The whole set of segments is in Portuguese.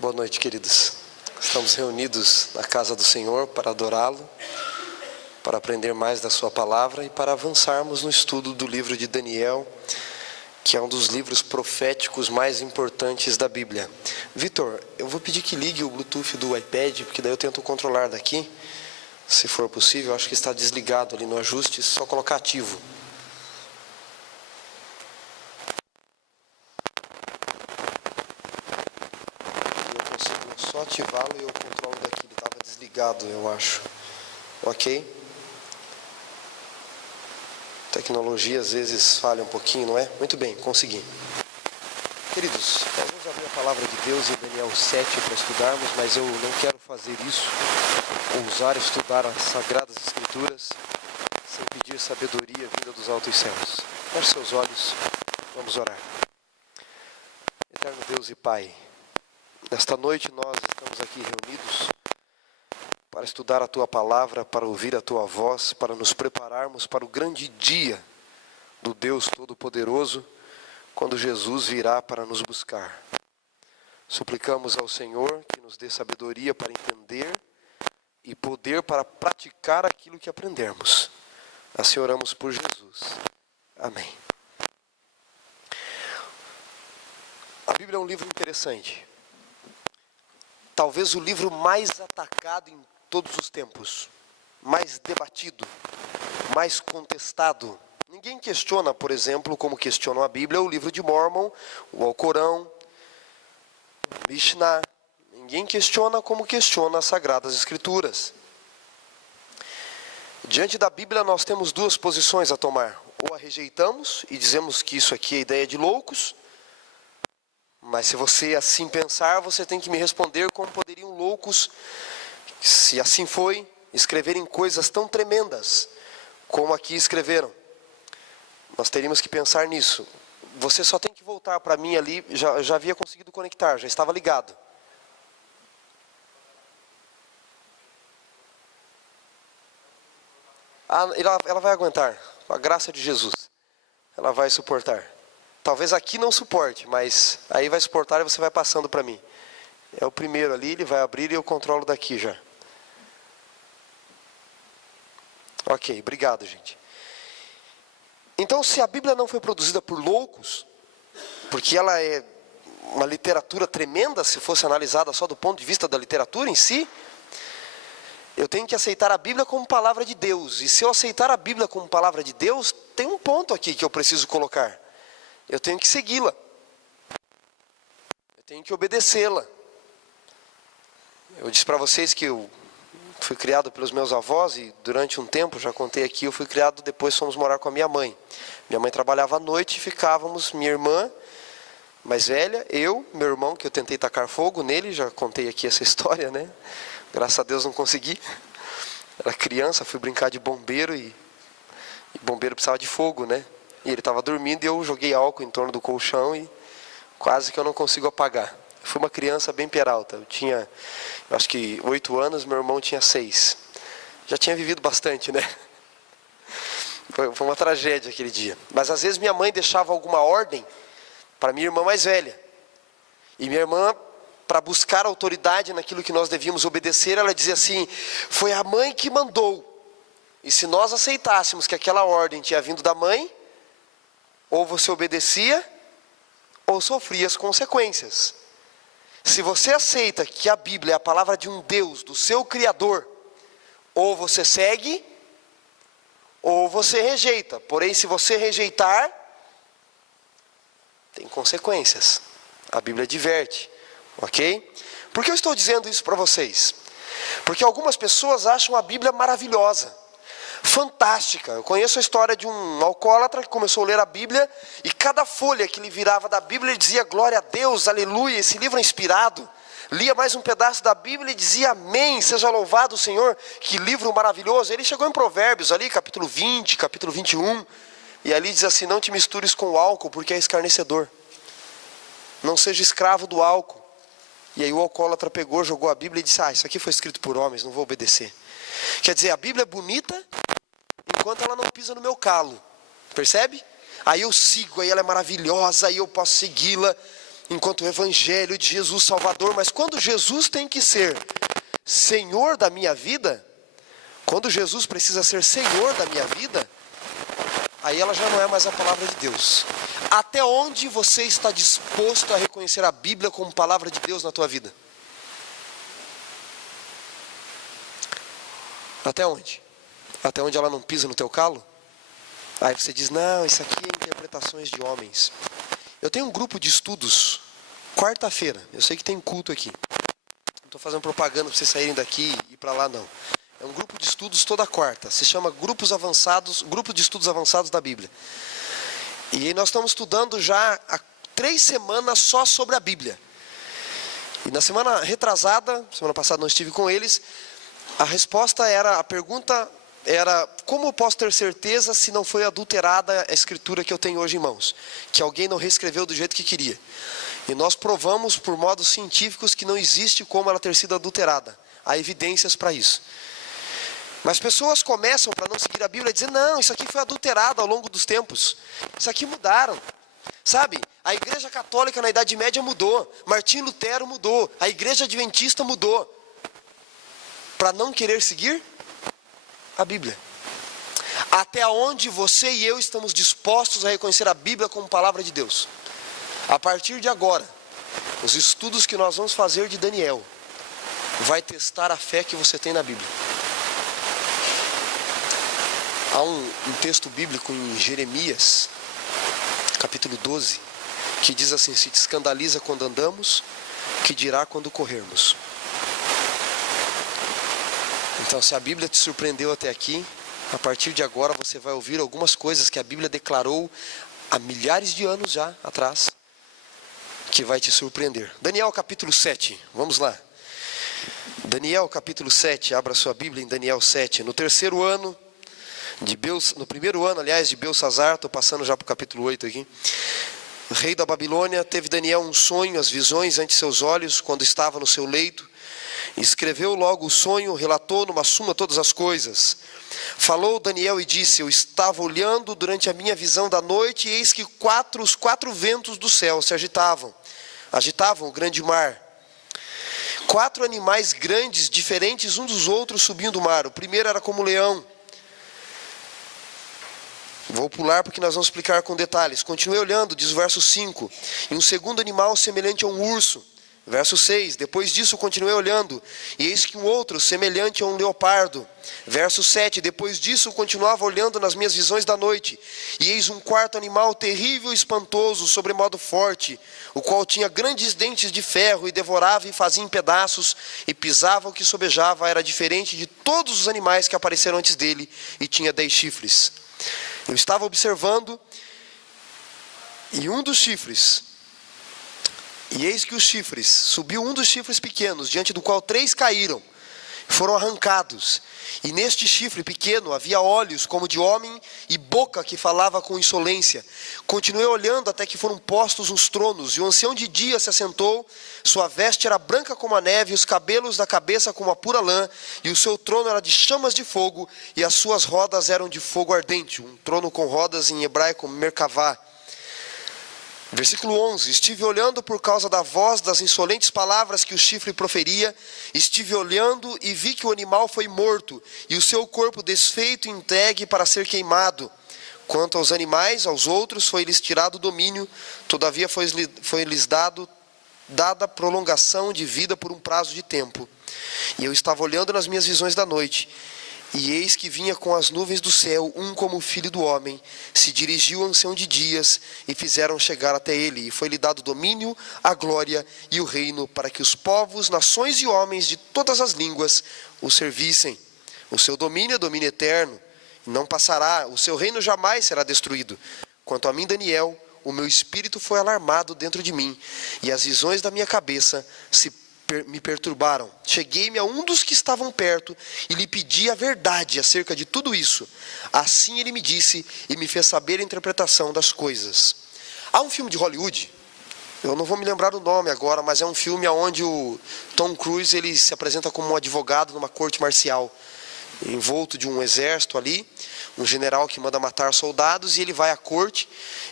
Boa noite, queridos. Estamos reunidos na casa do Senhor para adorá-lo, para aprender mais da sua palavra e para avançarmos no estudo do livro de Daniel, que é um dos livros proféticos mais importantes da Bíblia. Vitor, eu vou pedir que ligue o Bluetooth do iPad, porque daí eu tento controlar daqui, se for possível. Eu acho que está desligado ali no ajuste, só colocar ativo. Só ativá-lo e eu controlo daqui. Ele estava desligado, eu acho. Ok? Tecnologia às vezes falha um pouquinho, não é? Muito bem, consegui. Queridos, nós vamos abrir a palavra de Deus em Daniel 7 para estudarmos, mas eu não quero fazer isso, ousar estudar as Sagradas Escrituras, sem pedir sabedoria vinda dos altos céus. Feche seus olhos, vamos orar. Eterno Deus e Pai, nesta noite nós estamos aqui reunidos para estudar a Tua Palavra, para ouvir a Tua voz, para nos prepararmos para o grande dia do Deus Todo-Poderoso, quando Jesus virá para nos buscar. Suplicamos ao Senhor que nos dê sabedoria para entender e poder para praticar aquilo que aprendermos. Assim oramos por Jesus. Amém. A Bíblia é um livro interessante. Talvez o livro mais atacado em todos os tempos, mais debatido, mais contestado. Ninguém questiona, por exemplo, como questionam a Bíblia, o livro de Mórmon, o Alcorão, o Mishnah. Ninguém questiona como questiona as Sagradas Escrituras. Diante da Bíblia nós temos duas posições a tomar. Ou a rejeitamos e dizemos que isso aqui é ideia de loucos, mas se você assim pensar, você tem que me responder como poderiam loucos, se assim foi, escreverem coisas tão tremendas como aqui escreveram. Nós teríamos que pensar nisso. Você só tem que voltar para mim ali, já havia conseguido conectar, já estava ligado. Ela vai aguentar, com a graça de Jesus, ela vai suportar. Talvez aqui não suporte, mas aí vai suportar e você vai passando para mim. É o primeiro ali, ele vai abrir e eu controlo daqui já. Ok, obrigado, gente. Então, se a Bíblia não foi produzida por loucos, porque ela é uma literatura tremenda, se fosse analisada só do ponto de vista da literatura em si, eu tenho que aceitar a Bíblia como palavra de Deus. E se eu aceitar a Bíblia como palavra de Deus, tem um ponto aqui que eu preciso colocar. Eu tenho que segui-la. Eu tenho que obedecê-la. Eu disse para vocês que eu fui criado pelos meus avós e durante um tempo, já contei aqui, eu fui criado, depois fomos morar com a minha mãe. Minha mãe trabalhava à noite e ficávamos, minha irmã mais velha, eu, meu irmão, que eu tentei tacar fogo nele, já contei aqui essa história, né? Graças a Deus não consegui. Era criança, fui brincar de bombeiro e bombeiro precisava de fogo, né? E ele estava dormindo e eu joguei álcool em torno do colchão e quase que eu não consigo apagar. Eu fui uma criança bem peralta. Eu acho que 8 anos, meu irmão tinha 6. Já tinha vivido bastante, né? Foi uma tragédia aquele dia. Mas às vezes minha mãe deixava alguma ordem para minha irmã mais velha. E minha irmã, para buscar autoridade naquilo que nós devíamos obedecer, ela dizia assim: foi a mãe que mandou. E se nós aceitássemos que aquela ordem tinha vindo da mãe, ou você obedecia, ou sofria as consequências. Se você aceita que a Bíblia é a palavra de um Deus, do seu Criador, ou você segue, ou você rejeita. Porém, se você rejeitar, tem consequências. A Bíblia adverte, ok? Por que eu estou dizendo isso para vocês? Porque algumas pessoas acham a Bíblia maravilhosa, fantástica. Eu conheço a história de um alcoólatra que começou a ler a Bíblia e cada folha que ele virava da Bíblia ele dizia glória a Deus, aleluia, esse livro é inspirado. Lia mais um pedaço da Bíblia e dizia amém, seja louvado o Senhor, que livro maravilhoso. Ele chegou em Provérbios ali, capítulo 20, capítulo 21, e ali diz assim: não te mistures com o álcool porque é escarnecedor, não seja escravo do álcool. E aí o alcoólatra pegou, jogou a Bíblia e disse: isso aqui foi escrito por homens, não vou obedecer. Quer dizer, a Bíblia é bonita enquanto ela não pisa no meu calo, percebe? Aí eu sigo, aí ela é maravilhosa, aí eu posso segui-la. enquanto o Evangelho de Jesus Salvador, mas quando Jesus tem que ser Senhor da minha vida, quando Jesus precisa ser Senhor da minha vida, aí ela já não é mais a palavra de Deus. Até onde você está disposto a reconhecer a Bíblia como palavra de Deus na tua vida? Até onde? Até onde ela não pisa no teu calo? Aí você diz, não, isso aqui é interpretações de homens. Eu tenho um grupo de estudos, quarta-feira, eu sei que tem culto aqui. Não estou fazendo propaganda para vocês saírem daqui e ir para lá, não. É um grupo de estudos toda quarta, se chama Grupo de Estudos Avançados da Bíblia. E nós estamos estudando já há 3 semanas só sobre a Bíblia. E na semana retrasada, semana passada não estive com eles, a pergunta era, como eu posso ter certeza se não foi adulterada a escritura que eu tenho hoje em mãos? Que alguém não reescreveu do jeito que queria. E nós provamos por modos científicos que não existe como ela ter sido adulterada. Há evidências para isso. Mas pessoas começam, para não seguir a Bíblia, a dizer, não, isso aqui foi adulterado ao longo dos tempos. Isso aqui mudaram. Sabe, a Igreja Católica na Idade Média mudou. Martim Lutero mudou. A Igreja Adventista mudou. Para não querer seguir a Bíblia. Até onde você e eu estamos dispostos a reconhecer a Bíblia como palavra de Deus? A partir de agora, os estudos que nós vamos fazer de Daniel vai testar a fé que você tem na Bíblia. Há um texto bíblico em Jeremias, capítulo 12, que diz assim, se te escandaliza quando andamos, que dirá quando corrermos? Então, se a Bíblia te surpreendeu até aqui, a partir de agora você vai ouvir algumas coisas que a Bíblia declarou há milhares de anos já atrás, que vai te surpreender. Daniel capítulo 7, vamos lá. Daniel capítulo 7, abra sua Bíblia em Daniel 7. No primeiro ano, de Belsazzar, estou passando já para o capítulo 8 aqui. O rei da Babilônia, teve Daniel um sonho, as visões ante seus olhos, quando estava no seu leito. Escreveu logo o sonho, relatou numa suma todas as coisas. Falou Daniel e disse, eu estava olhando durante a minha visão da noite, e eis que os quatro ventos do céu se agitavam o grande mar. 4 animais grandes, diferentes uns dos outros, subiam do mar. O primeiro era como um leão. Vou pular porque nós vamos explicar com detalhes. Continuei olhando, diz o verso 5. E um segundo animal semelhante a um urso. Verso 6, depois disso continuei olhando, e eis que um outro semelhante a um leopardo. Verso 7, depois disso continuava olhando nas minhas visões da noite, e eis um quarto animal terrível e espantoso, sobremodo forte, o qual tinha grandes dentes de ferro, e devorava e fazia em pedaços, e pisava o que sobejava, era diferente de todos os animais que apareceram antes dele, e tinha 10 chifres. Eu estava observando, e eis que os chifres, subiu um dos chifres pequenos, diante do qual 3 caíram, foram arrancados. E neste chifre pequeno havia olhos como de homem e boca que falava com insolência. Continuei olhando até que foram postos os tronos, e o ancião de dia se assentou, sua veste era branca como a neve, os cabelos da cabeça como a pura lã, e o seu trono era de chamas de fogo, e as suas rodas eram de fogo ardente. Um trono com rodas em hebraico, Merkavá. Versículo 11, estive olhando por causa da voz das insolentes palavras que o chifre proferia, estive olhando e vi que o animal foi morto, e o seu corpo desfeito e entregue para ser queimado. Quanto aos animais, aos outros, foi-lhes tirado o domínio, todavia foi-lhes dada prolongação de vida por um prazo de tempo. E eu estava olhando nas minhas visões da noite, e eis que vinha com as nuvens do céu, um como o filho do homem, se dirigiu ao ancião de dias, e fizeram chegar até ele, e foi-lhe dado o domínio, a glória e o reino, para que os povos, nações e homens de todas as línguas o servissem. O seu domínio é domínio eterno, não passará, o seu reino jamais será destruído. Quanto a mim, Daniel, o meu espírito foi alarmado dentro de mim, e as visões da minha cabeça me perturbaram. Cheguei-me a um dos que estavam perto e lhe pedi a verdade acerca de tudo isso. Assim ele me disse e me fez saber a interpretação das coisas. Há um filme de Hollywood, eu não vou me lembrar o nome agora, mas é um filme onde o Tom Cruise ele se apresenta como um advogado numa corte marcial. envolto de um exército ali, um general que manda matar soldados, e ele vai à corte,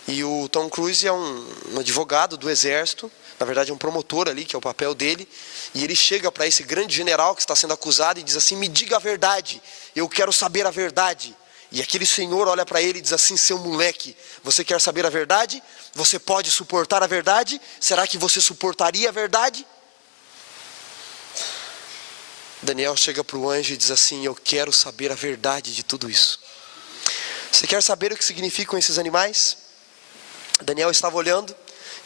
e o Tom Cruise é um advogado do exército, na verdade é um promotor ali, que é o papel dele, e ele chega para esse grande general que está sendo acusado e diz assim: me diga a verdade, eu quero saber a verdade. E aquele senhor olha para ele e diz assim: seu moleque, você quer saber a verdade? Você pode suportar a verdade? Será que você suportaria a verdade? Daniel chega para o anjo e diz assim: eu quero saber a verdade de tudo isso. Você quer saber o que significam esses animais? Daniel estava olhando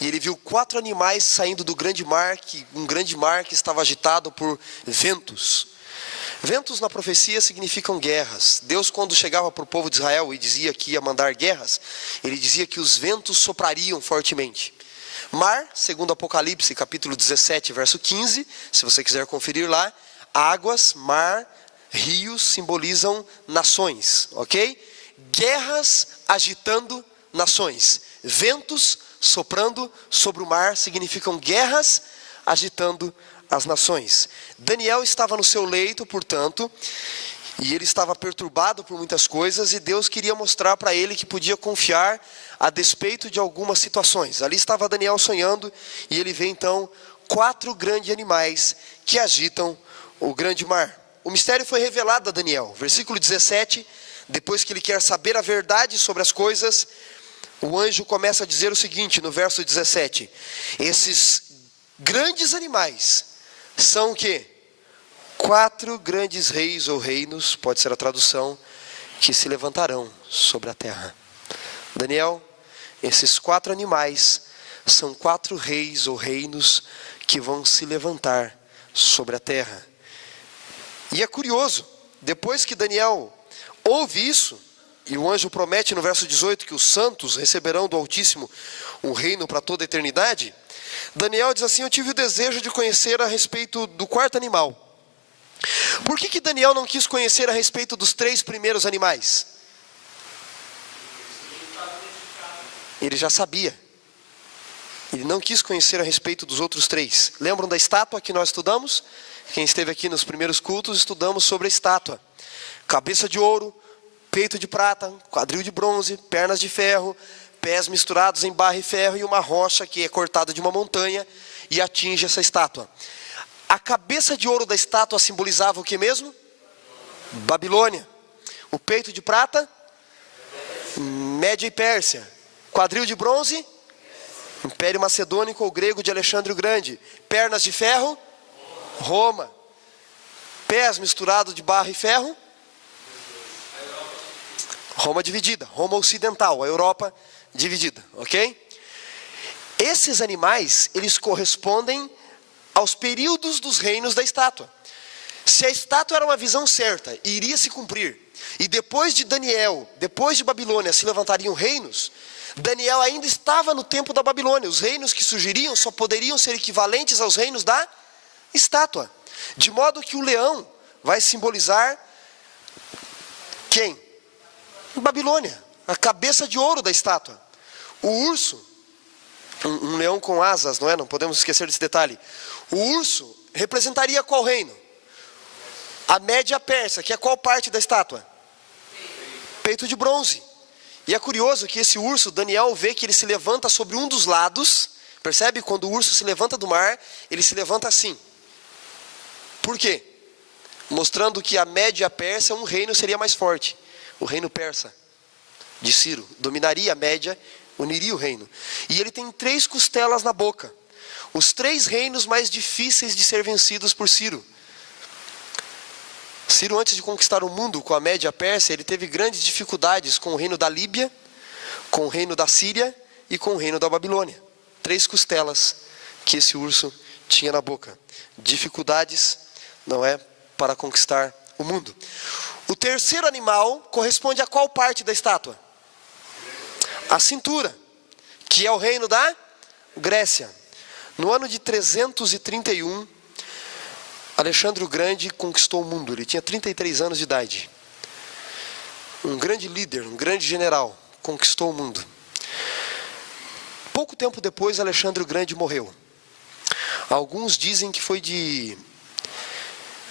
e ele viu 4 animais saindo do grande mar, um grande mar que estava agitado por ventos. Ventos na profecia significam guerras. Deus, quando chegava para o povo de Israel e dizia que ia mandar guerras, ele dizia que os ventos soprariam fortemente. Mar, segundo Apocalipse, capítulo 17, verso 15, se você quiser conferir lá, águas, mar, rios simbolizam nações, ok? Guerras agitando nações. Ventos soprando sobre o mar significam guerras agitando as nações. Daniel estava no seu leito, portanto, e ele estava perturbado por muitas coisas, e Deus queria mostrar para ele que podia confiar a despeito de algumas situações. Ali estava Daniel sonhando, e ele vê então 4 grandes animais que agitam o grande mar. O mistério foi revelado a Daniel. Versículo 17, depois que ele quer saber a verdade sobre as coisas, o anjo começa a dizer o seguinte, no verso 17: esses grandes animais são o quê? 4 grandes reis ou reinos, pode ser a tradução, que se levantarão sobre a terra. Daniel, esses 4 animais são 4 reis ou reinos que vão se levantar sobre a terra. E é curioso, depois que Daniel ouve isso, e o anjo promete no verso 18 que os santos receberão do Altíssimo um reino para toda a eternidade, Daniel diz assim: eu tive o desejo de conhecer a respeito do 4º animal. Por que Daniel não quis conhecer a respeito dos 3 primeiros animais? Ele já sabia. Ele não quis conhecer a respeito dos outros 3. Lembram da estátua que nós estudamos? Quem esteve aqui nos primeiros cultos, estudamos sobre a estátua. Cabeça de ouro, peito de prata, quadril de bronze, pernas de ferro, pés misturados em barro e ferro, e uma rocha que é cortada de uma montanha e atinge essa estátua. A cabeça de ouro da estátua simbolizava o que mesmo? Babilônia. O peito de prata? Média e Pérsia. Quadril de bronze? Império Macedônico ou Grego de Alexandre o Grande. Pernas de ferro? Roma. Pés misturados de barro e ferro? Roma dividida. Roma ocidental, a Europa dividida, ok? Esses animais, eles correspondem aos períodos dos reinos da estátua. Se a estátua era uma visão certa e iria se cumprir, e depois de Daniel, depois de Babilônia, se levantariam reinos, Daniel ainda estava no tempo da Babilônia. Os reinos que surgiriam só poderiam ser equivalentes aos reinos da estátua. De modo que o leão vai simbolizar quem? Babilônia, a cabeça de ouro da estátua. O urso, um leão com asas, não é? Não podemos esquecer desse detalhe. O urso representaria qual reino? A Média Pérsia, que é qual parte da estátua? Peito de bronze. E é curioso que esse urso, Daniel vê que ele se levanta sobre um dos lados. Percebe? Quando o urso se levanta do mar, ele se levanta assim. Por quê? Mostrando que a Média Pérsia, um reino seria mais forte. O reino persa, de Ciro, dominaria a Média, uniria o reino. E ele tem 3 costelas na boca. Os 3 reinos mais difíceis de ser vencidos por Ciro. Ciro, antes de conquistar o mundo com a Média Pérsia, ele teve grandes dificuldades com o reino da Líbia, com o reino da Síria e com o reino da Babilônia. 3 costelas que esse urso tinha na boca. Dificuldades, não é, para conquistar o mundo. O 3º animal corresponde a qual parte da estátua? A cintura, que é o reino da Grécia. No ano de 331, Alexandre o Grande conquistou o mundo. Ele tinha 33 anos de idade. Um grande líder, um grande general, conquistou o mundo. Pouco tempo depois, Alexandre o Grande morreu. Alguns dizem que foi de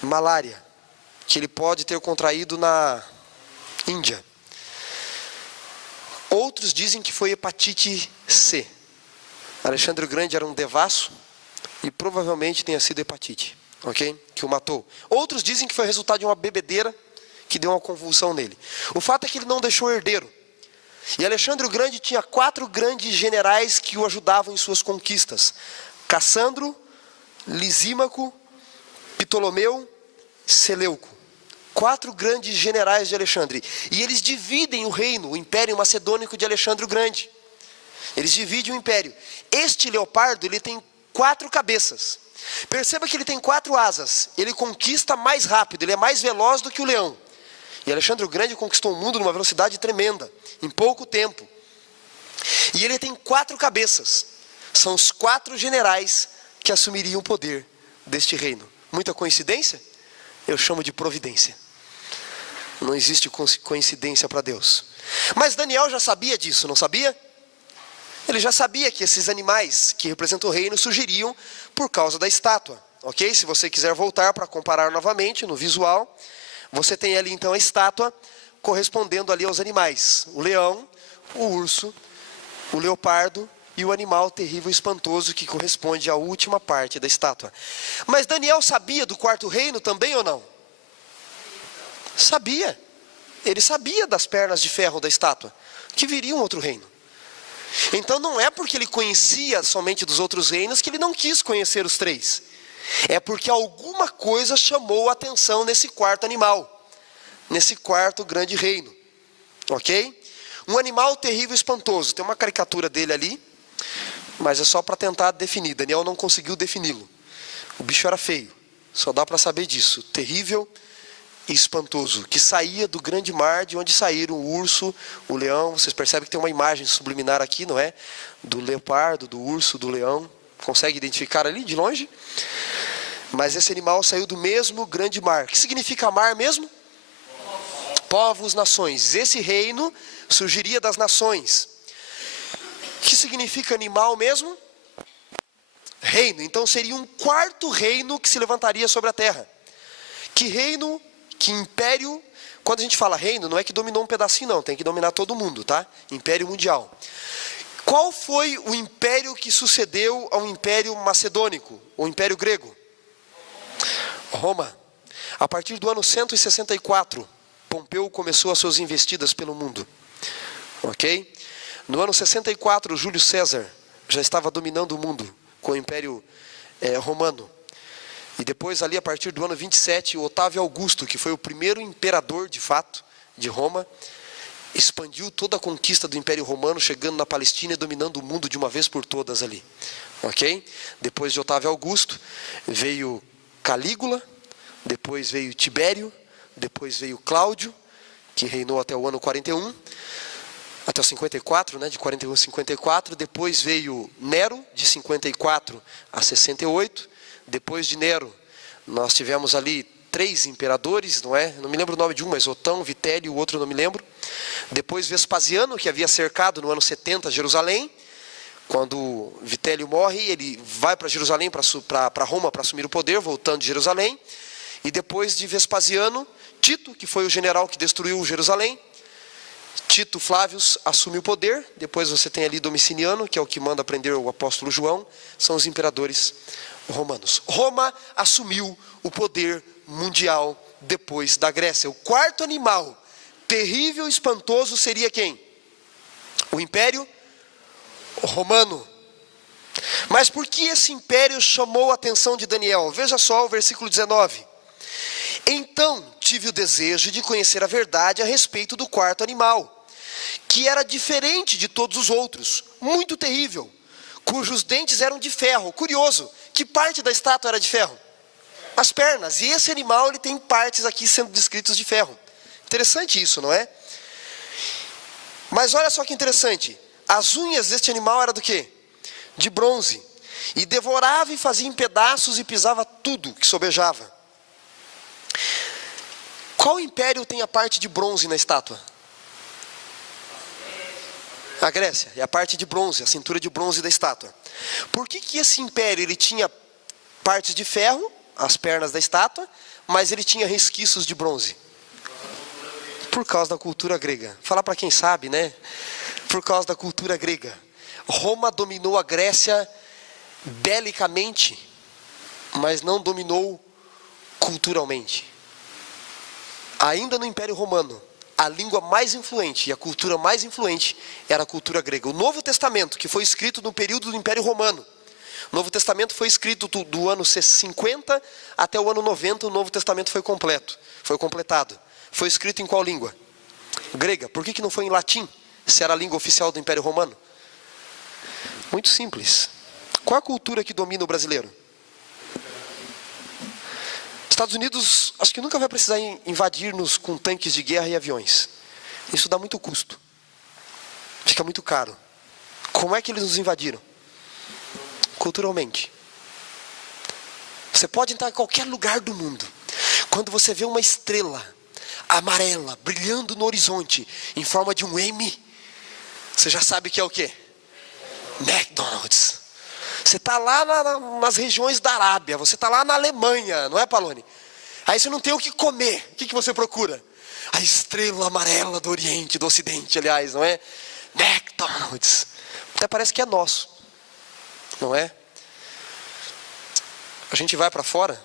malária que ele pode ter contraído na Índia. Outros dizem que foi hepatite C. Alexandre o Grande era um devasso e provavelmente tenha sido hepatite, ok? Que o matou. Outros dizem que foi resultado de uma bebedeira que deu uma convulsão nele. O fato é que ele não deixou herdeiro. E Alexandre o Grande tinha 4 grandes generais que o ajudavam em suas conquistas: Cassandro, Lisímaco, Ptolomeu, Seleuco. 4 grandes generais de Alexandre. E eles dividem o reino, o Império Macedônico de Alexandre o Grande. Eles dividem o império. Este leopardo, ele tem 4 cabeças. Perceba que ele tem 4 asas. Ele conquista mais rápido, ele é mais veloz do que o leão. E Alexandre o Grande conquistou o mundo numa velocidade tremenda, em pouco tempo. E ele tem 4 cabeças. São os 4 generais que assumiriam o poder deste reino. Muita coincidência? Eu chamo de providência. Não existe coincidência para Deus. Mas Daniel já sabia disso, não sabia? Ele já sabia que esses animais que representam o reino surgiriam por causa da estátua. Ok? Se você quiser voltar para comparar novamente no visual, você tem ali então a estátua correspondendo ali aos animais. O leão, o urso, o leopardo e o animal terrível e espantoso que corresponde à última parte da estátua. Mas Daniel sabia do 4º reino também ou não? Sabia. Ele sabia das pernas de ferro da estátua, que viria um outro reino. Então não é porque ele conhecia somente dos outros reinos que ele não quis conhecer os 3. É porque alguma coisa chamou a atenção nesse 4º animal, nesse 4º grande reino. Ok? Um animal terrível e espantoso. Tem uma caricatura dele ali, mas é só para tentar definir. Daniel não conseguiu defini-lo. O bicho era feio, só dá para saber disso. Terrível e espantoso, que saía do grande mar, de onde saíram o urso, o leão. Vocês percebem que tem uma imagem subliminar aqui, não é? Do leopardo, do urso, do leão. Consegue identificar ali de longe? Mas esse animal saiu do mesmo grande mar. O que significa mar mesmo? Povos, nações. Esse reino surgiria das nações. O que significa animal mesmo? Reino. Então seria um 4º reino que se levantaria sobre a terra. Que reino, que império. Quando a gente fala reino, não é que dominou um pedacinho não, tem que dominar todo mundo, tá? Império mundial. Qual foi o império que sucedeu ao Império Macedônico, o Império Grego? Roma. A partir do ano 164, Pompeu começou as suas investidas pelo mundo. Ok? No ano 64, Júlio César já estava dominando o mundo com o Império Romano. E depois ali, a partir do ano 27, o Otávio Augusto, que foi o primeiro imperador de fato de Roma, expandiu toda a conquista do Império Romano, chegando na Palestina e dominando o mundo de uma vez por todas ali. Ok? Depois de Otávio Augusto, veio Calígula, depois veio Tibério, depois veio Cláudio, que reinou até o ano 41, até o 54, né, de 41 a 54. Depois veio Nero, de 54 a 68. Depois de Nero, nós tivemos ali 3 imperadores, não é? Não me lembro o nome de um, mas Otão, Vitélio, o outro não me lembro. Depois Vespasiano, que havia cercado no ano 70 Jerusalém. Quando Vitélio morre, ele vai para Jerusalém, para Roma, para assumir o poder, voltando de Jerusalém. E depois de Vespasiano, Tito, que foi o general que destruiu Jerusalém. Tito Flávios assume o poder. Depois você tem ali Domiciano, que é o que manda prender o apóstolo João. São os imperadores romanos. Roma assumiu o poder mundial depois da Grécia. O 4º animal terrível e espantoso seria quem? O Império Romano. Mas por que esse império chamou a atenção de Daniel? Veja só o versículo 19. Então tive o desejo de conhecer a verdade a respeito do 4º animal, que era diferente de todos os outros, muito terrível, cujos dentes eram de ferro. Curioso, que parte da estátua era de ferro? As pernas. E esse animal, ele tem partes aqui sendo descritas de ferro. Interessante isso, não é? Mas olha só que interessante. As unhas deste animal eram do quê? De bronze. E devorava e fazia em pedaços e pisava tudo que sobejava. Qual império tem a parte de bronze na estátua? A Grécia. É a parte de bronze, a cintura de bronze da estátua. Por que esse império ele tinha partes de ferro, as pernas da estátua, mas ele tinha resquícios de bronze? Por causa da cultura grega. Falar para quem sabe, né? Por causa da cultura grega. Roma dominou a Grécia belicamente, mas não dominou culturalmente. Ainda no Império Romano, a língua mais influente e a cultura mais influente era a cultura grega. O Novo Testamento, que foi escrito no período do Império Romano, o Novo Testamento foi escrito do ano 50 até o ano 90, o Novo Testamento foi completado. Foi escrito em qual língua? Grega. Por que não foi em latim, se era a língua oficial do Império Romano? Muito simples. Qual a cultura que domina o brasileiro? Estados Unidos, acho que nunca vai precisar invadir-nos com tanques de guerra e aviões. Isso dá muito custo. Fica muito caro. Como é que eles nos invadiram? Culturalmente. Você pode entrar em qualquer lugar do mundo. Quando você vê uma estrela amarela brilhando no horizonte em forma de um M, você já sabe que é o quê? McDonald's. Você está lá nas regiões da Arábia, você está lá na Alemanha, não é, Palone? Aí você não tem o que comer, o que você procura? A estrela amarela do Oriente, do Ocidente, aliás, não é? McDonald's. Até parece que é nosso, não é? A gente vai para fora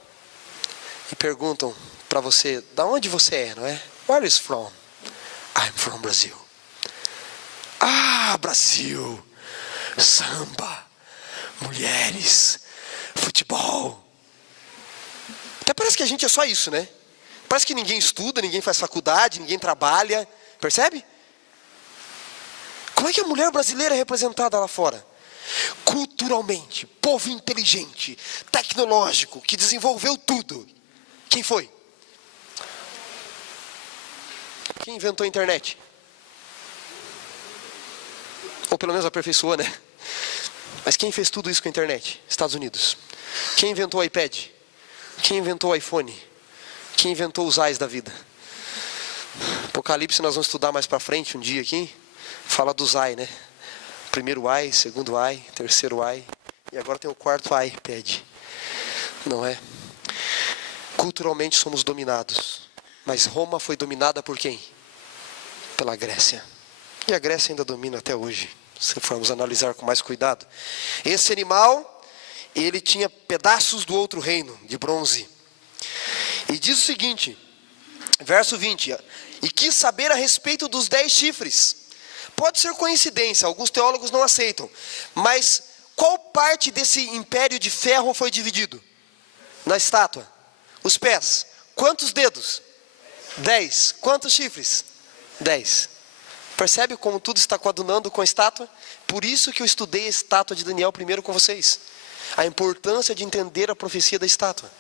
e perguntam para você, da onde você é, não é? Where is from? I'm from Brazil. Ah, Brasil, samba, mulheres, futebol. Até parece que a gente é só isso, né? Parece que ninguém estuda, ninguém faz faculdade, ninguém trabalha. Percebe? Como é que a mulher brasileira é representada lá fora? Culturalmente, povo inteligente, tecnológico, que desenvolveu tudo. Quem foi? Quem inventou a internet? Ou pelo menos aperfeiçoou, né? Mas quem fez tudo isso com a internet? Estados Unidos. Quem inventou o iPad? Quem inventou o iPhone? Quem inventou os Ais da vida? Apocalipse nós vamos estudar mais para frente um dia aqui. Fala dos Ai, né? Primeiro Ai, segundo Ai, terceiro Ai. E agora tem o quarto iPad. Não é? Culturalmente somos dominados. Mas Roma foi dominada por quem? Pela Grécia. E a Grécia ainda domina até hoje, se formos analisar com mais cuidado. Esse animal, ele tinha pedaços do outro reino, de bronze. E diz o seguinte, verso 20. E quis saber a respeito dos 10 chifres. Pode ser coincidência, alguns teólogos não aceitam. Mas qual parte desse império de ferro foi dividido? Na estátua. Os pés. Quantos dedos? 10. Quantos chifres? 10. Percebe como tudo está coadunando com a estátua? Por isso que eu estudei a estátua de Daniel primeiro com vocês. A importância de entender a profecia da estátua.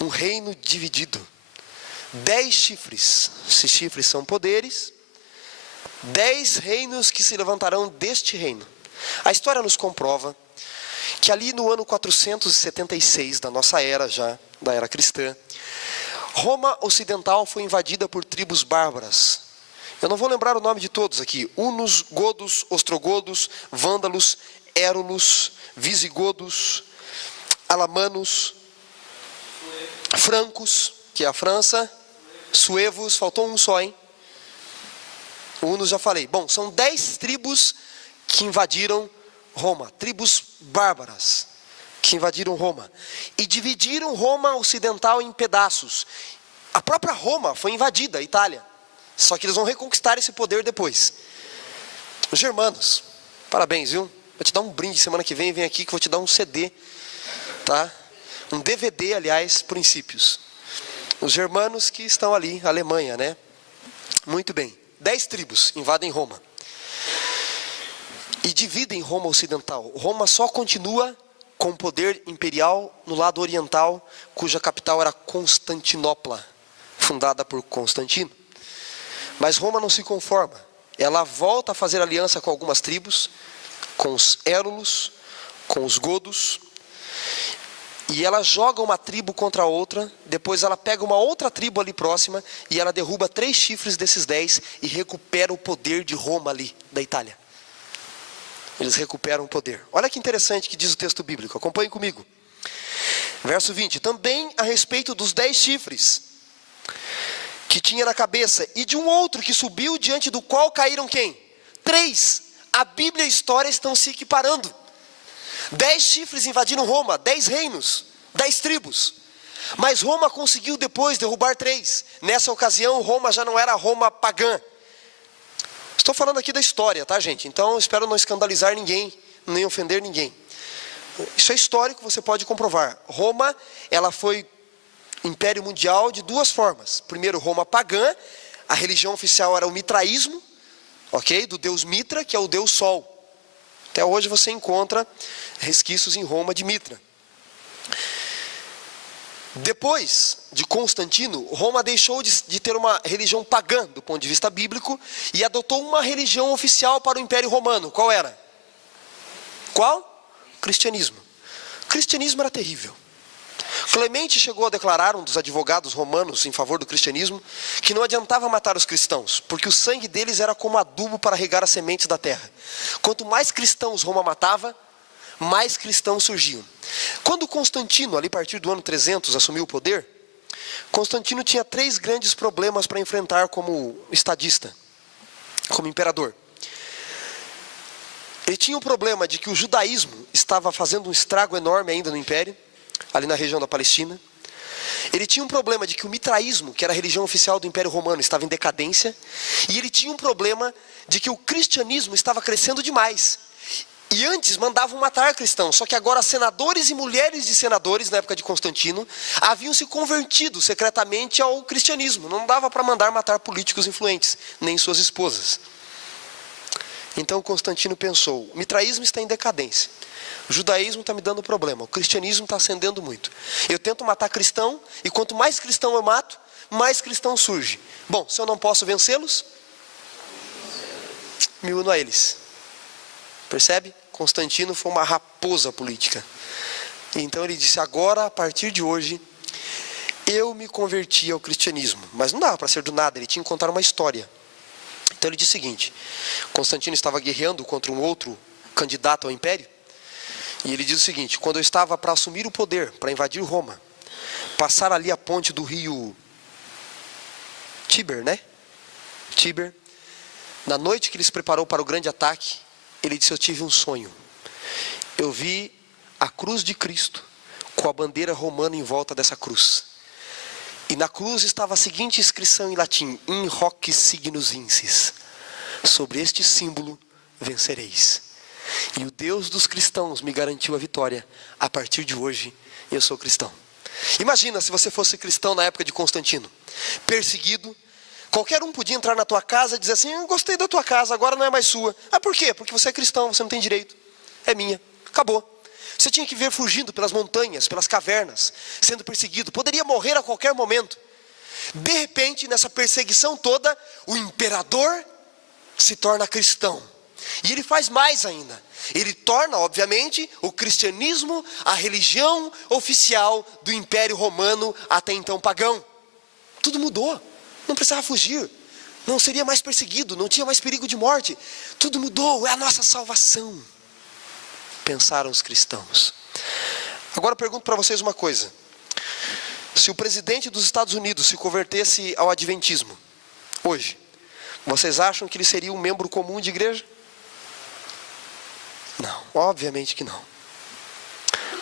Um reino dividido. 10 chifres. Esses chifres são poderes. 10 reinos que se levantarão deste reino. A história nos comprova que ali no ano 476 da nossa era já, da era cristã, Roma ocidental foi invadida por tribos bárbaras. Eu não vou lembrar o nome de todos aqui. Hunos, godos, ostrogodos, vândalos, érulos, visigodos, alamanos, francos, que é a França, suevos, faltou um só, hein? Hunos já falei. Bom, são 10 tribos que invadiram Roma, tribos bárbaras que invadiram Roma e dividiram Roma ocidental em pedaços. A própria Roma foi invadida, a Itália. Só que eles vão reconquistar esse poder depois. Os germanos, parabéns, viu? Vou te dar um brinde semana que vem aqui que eu vou te dar um CD, tá? Um DVD, aliás, Princípios. Os germanos que estão ali, Alemanha, né? Muito bem. 10 tribos invadem Roma. E dividem Roma ocidental. Roma só continua com poder imperial no lado oriental, cuja capital era Constantinopla, fundada por Constantino. Mas Roma não se conforma. Ela volta a fazer aliança com algumas tribos, com os érulos, com os godos, e ela joga uma tribo contra a outra, depois ela pega uma outra tribo ali próxima, e ela derruba 3 chifres desses 10, e recupera o poder de Roma ali, da Itália. Eles recuperam o poder. Olha que interessante que diz o texto bíblico, acompanhe comigo. Verso 20. Também a respeito dos 10 chifres que tinha na cabeça, e de um outro que subiu, diante do qual caíram quem? 3. A Bíblia e a história estão se equiparando. 10 chifres invadiram Roma, 10 reinos, 10 tribos. Mas Roma conseguiu depois derrubar 3. Nessa ocasião, Roma já não era Roma pagã. Estou falando aqui da história, tá, gente? Então, espero não escandalizar ninguém, nem ofender ninguém. Isso é histórico, você pode comprovar. Roma, ela foi império mundial de 2 formas. Primeiro, Roma pagã. A religião oficial era o mitraísmo, ok? Do deus Mitra, que é o deus Sol. Até hoje você encontra resquícios em Roma de Mitra. Depois de Constantino, Roma deixou de ter uma religião pagã do ponto de vista bíblico e adotou uma religião oficial para o Império Romano. Qual era? Qual? Cristianismo. O cristianismo era terrível. Clemente chegou a declarar, um dos advogados romanos em favor do cristianismo, que não adiantava matar os cristãos, porque o sangue deles era como adubo para regar as sementes da terra. Quanto mais cristãos Roma matava, mais cristãos surgiam. Quando Constantino, ali a partir do ano 300, assumiu o poder, Constantino tinha 3 grandes problemas para enfrentar como estadista, como imperador. Ele tinha o problema de que o judaísmo estava fazendo um estrago enorme ainda no império, ali na região da Palestina. Ele tinha um problema de que o mitraísmo, que era a religião oficial do Império Romano, estava em decadência. E ele tinha um problema de que o cristianismo estava crescendo demais. E antes mandavam matar cristãos, só que agora senadores e mulheres de senadores, na época de Constantino, haviam se convertido secretamente ao cristianismo. Não dava para mandar matar políticos influentes, nem suas esposas. Então Constantino pensou, o mitraísmo está em decadência. O judaísmo está me dando problema, o cristianismo está ascendendo muito. Eu tento matar cristão, e quanto mais cristão eu mato, mais cristão surge. Bom, se eu não posso vencê-los, me uno a eles. Percebe? Constantino foi uma raposa política. Então ele disse, agora, a partir de hoje, eu me converti ao cristianismo. Mas não dava para ser do nada, ele tinha que contar uma história. Então ele disse o seguinte, Constantino estava guerreando contra um outro candidato ao império, e ele diz o seguinte, quando eu estava para assumir o poder, para invadir Roma, passar ali a ponte do rio Tíber, né? Tíber. Na noite que ele se preparou para o grande ataque, ele disse, eu tive um sonho. Eu vi a cruz de Cristo, com a bandeira romana em volta dessa cruz. E na cruz estava a seguinte inscrição em latim, in hoc signus vinces. Sobre este símbolo vencereis. E o Deus dos cristãos me garantiu a vitória. A partir de hoje, eu sou cristão. Imagina se você fosse cristão na época de Constantino. Perseguido. Qualquer um podia entrar na tua casa e dizer assim, eu gostei da tua casa, agora não é mais sua. Ah, por quê? Porque você é cristão, você não tem direito. É minha. Acabou. Você tinha que ver fugindo pelas montanhas, pelas cavernas, sendo perseguido. Poderia morrer a qualquer momento. De repente, nessa perseguição toda, o imperador se torna cristão. E ele faz mais ainda. Ele torna, obviamente, o cristianismo a religião oficial do Império Romano, até então pagão. Tudo mudou. Não precisava fugir. Não seria mais perseguido. Não tinha mais perigo de morte. Tudo mudou. É a nossa salvação. Pensaram os cristãos. Agora eu pergunto para vocês uma coisa. Se o presidente dos Estados Unidos se convertesse ao adventismo, hoje, vocês acham que ele seria um membro comum de igreja? Não, obviamente que não.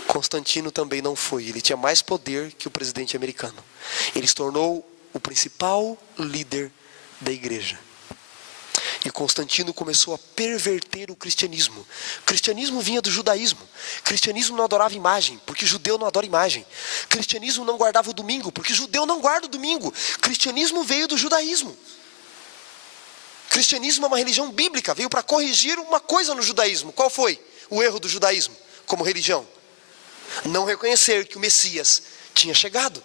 Constantino também não foi. Ele tinha mais poder que o presidente americano. Ele se tornou o principal líder da igreja. E Constantino começou a perverter o cristianismo. O cristianismo vinha do judaísmo. O cristianismo não adorava imagem, porque judeu não adora imagem. O cristianismo não guardava o domingo, porque judeu não guarda o domingo. O cristianismo veio do judaísmo. O cristianismo é uma religião bíblica, veio para corrigir uma coisa no judaísmo. Qual foi o erro do judaísmo como religião? Não reconhecer que o Messias tinha chegado.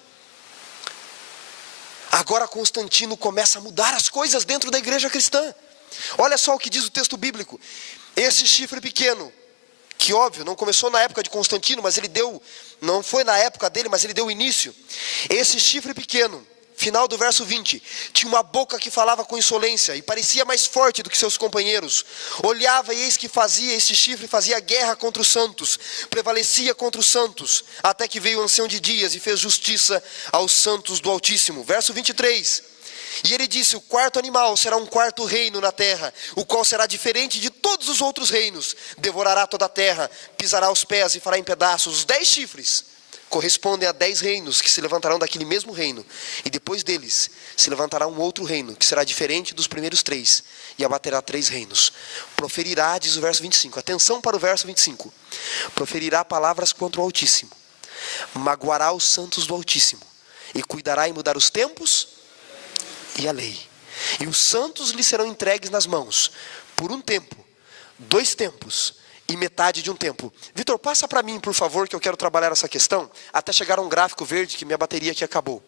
Agora Constantino começa a mudar as coisas dentro da igreja cristã. Olha só o que diz o texto bíblico. Esse chifre pequeno, que óbvio, não começou na época de Constantino, mas ele deu, não foi na época dele, mas ele deu início. Esse chifre pequeno final do verso 20. Tinha uma boca que falava com insolência e parecia mais forte do que seus companheiros. Olhava e eis que fazia este chifre, fazia guerra contra os santos, prevalecia contra os santos, até que veio o ancião de dias e fez justiça aos santos do Altíssimo. Verso 23. E ele disse: o quarto animal será um quarto reino na terra, o qual será diferente de todos os outros reinos. Devorará toda a terra, pisará os pés e fará em pedaços. Os 10 chifres correspondem a 10 reinos que se levantarão daquele mesmo reino. E depois deles se levantará um outro reino, que será diferente dos primeiros 3, e abaterá 3 reinos. Proferirá, diz o verso 25, atenção para o verso 25. Proferirá palavras contra o Altíssimo, magoará os santos do Altíssimo, e cuidará em mudar os tempos e a lei. E os santos lhe serão entregues nas mãos, por um tempo, 2 tempos, e metade de um tempo. Vitor, passa para mim, por favor, que eu quero trabalhar essa questão, até chegar a um gráfico verde, que minha bateria aqui acabou.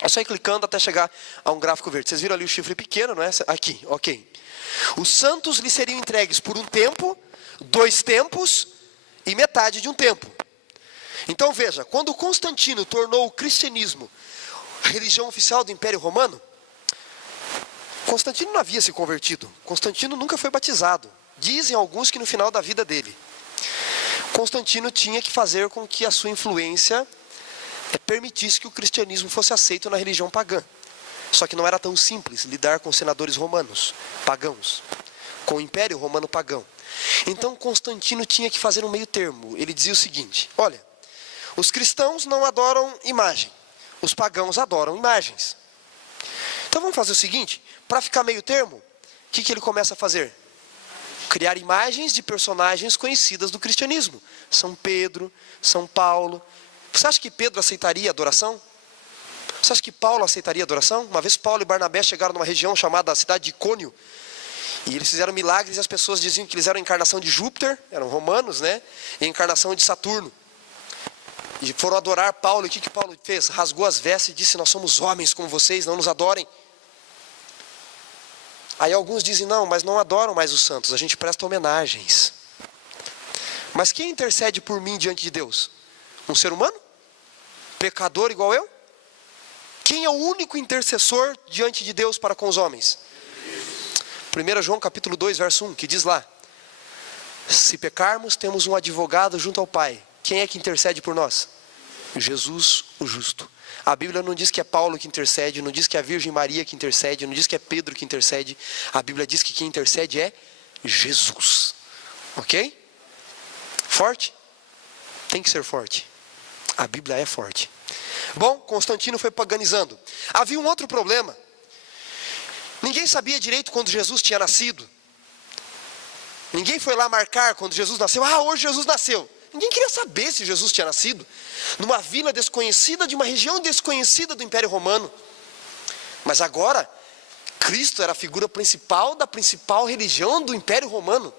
É só ir clicando até chegar a um gráfico verde. Vocês viram ali o chifre pequeno, não é? Aqui, ok. Os santos lhe seriam entregues por um tempo, 2 tempos e metade de um tempo. Então veja, quando Constantino tornou o cristianismo religião oficial do Império Romano, Constantino não havia se convertido. Constantino nunca foi batizado. Dizem alguns que no final da vida dele, Constantino tinha que fazer com que a sua influência permitisse que o cristianismo fosse aceito na religião pagã. Só que não era tão simples lidar com senadores romanos, pagãos, com o Império Romano pagão. Então Constantino tinha que fazer um meio termo. Ele dizia o seguinte: olha, os cristãos não adoram imagem, os pagãos adoram imagens. Então vamos fazer o seguinte, para ficar meio termo, o que ele começa a fazer? Criar imagens de personagens conhecidas do cristianismo. São Pedro, São Paulo. Você acha que Pedro aceitaria adoração? Você acha que Paulo aceitaria adoração? Uma vez Paulo e Barnabé chegaram numa região chamada cidade de Icônio, e eles fizeram milagres e as pessoas diziam que eles eram a encarnação de Júpiter, eram romanos, né? E a encarnação de Saturno. E foram adorar Paulo, e o que Paulo fez? Rasgou as vestes e disse: nós somos homens como vocês, não nos adorem. Aí alguns dizem: não, mas não adoram mais os santos, a gente presta homenagens. Mas quem intercede por mim diante de Deus? Um ser humano? Pecador igual eu? Quem é o único intercessor diante de Deus para com os homens? 1 João capítulo 2, verso 1, que diz lá: se pecarmos, temos um advogado junto ao Pai. Quem é que intercede por nós? Jesus, o justo. A Bíblia não diz que é Paulo que intercede, não diz que é a Virgem Maria que intercede, não diz que é Pedro que intercede. A Bíblia diz que quem intercede é Jesus. Ok? Forte? Tem que ser forte. A Bíblia é forte. Bom, Constantino foi paganizando. Havia um outro problema. Ninguém sabia direito quando Jesus tinha nascido. Ninguém foi lá marcar quando Jesus nasceu. Ah, hoje Jesus nasceu. Ninguém queria saber se Jesus tinha nascido numa vila desconhecida, de uma região desconhecida do Império Romano. Mas agora, Cristo era a figura principal da principal religião do Império Romano.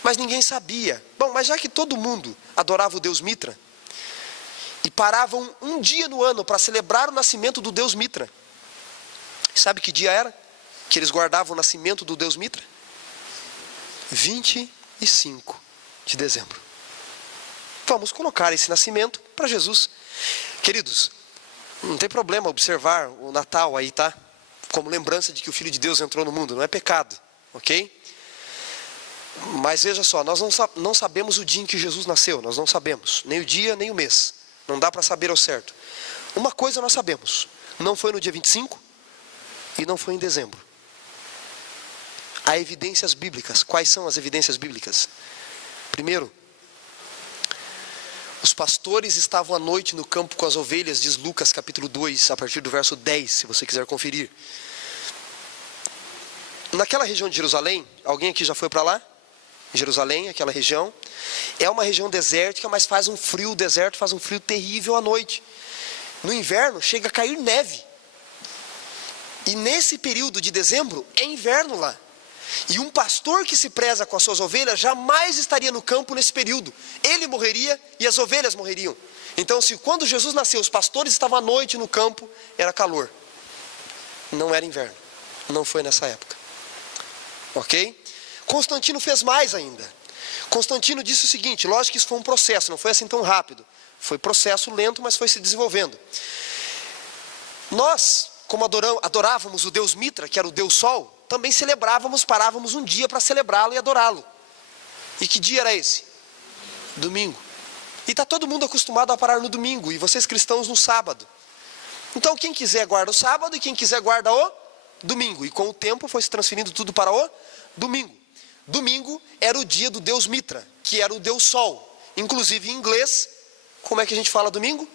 Mas ninguém sabia. Bom, mas já que todo mundo adorava o Deus Mitra, e paravam um dia no ano para celebrar o nascimento do Deus Mitra, sabe que dia era que eles guardavam o nascimento do Deus Mitra? 25 de dezembro. Vamos colocar esse nascimento para Jesus. Queridos, não tem problema observar o Natal aí, tá? Como lembrança de que o Filho de Deus entrou no mundo, não é pecado, ok? Mas veja só, nós não sabemos o dia em que Jesus nasceu, nós não sabemos, nem o dia, nem o mês. Não dá para saber ao certo. Uma coisa nós sabemos, não foi no dia 25 e não foi em dezembro. Há evidências bíblicas. Quais são as evidências bíblicas? Primeiro, os pastores estavam à noite no campo com as ovelhas, diz Lucas capítulo 2, a partir do verso 10, se você quiser conferir. Naquela região de Jerusalém, alguém aqui já foi para lá? Jerusalém, aquela região, é uma região desértica, mas faz um frio, o deserto faz um frio terrível à noite. No inverno chega a cair neve. E nesse período de dezembro é inverno lá. E um pastor que se preza com as suas ovelhas jamais estaria no campo nesse período. Ele morreria e as ovelhas morreriam. Então, se quando Jesus nasceu, os pastores estavam à noite no campo, era calor. Não era inverno. Não foi nessa época. Ok? Constantino fez mais ainda. Constantino disse o seguinte, lógico que isso foi um processo, não foi assim tão rápido. Foi processo lento, mas foi se desenvolvendo. Nós, como adorávamos o Deus Mitra, que era o Deus Sol, também parávamos um dia para celebrá-lo e adorá-lo. E que dia era esse? Domingo. E está todo mundo acostumado a parar no domingo, e vocês cristãos no sábado. Então quem quiser guarda o sábado, e quem quiser guarda o domingo. E com o tempo foi se transferindo tudo para o domingo. Domingo era o dia do Deus Mitra, que era o Deus Sol. Inclusive em inglês, como é que a gente fala domingo?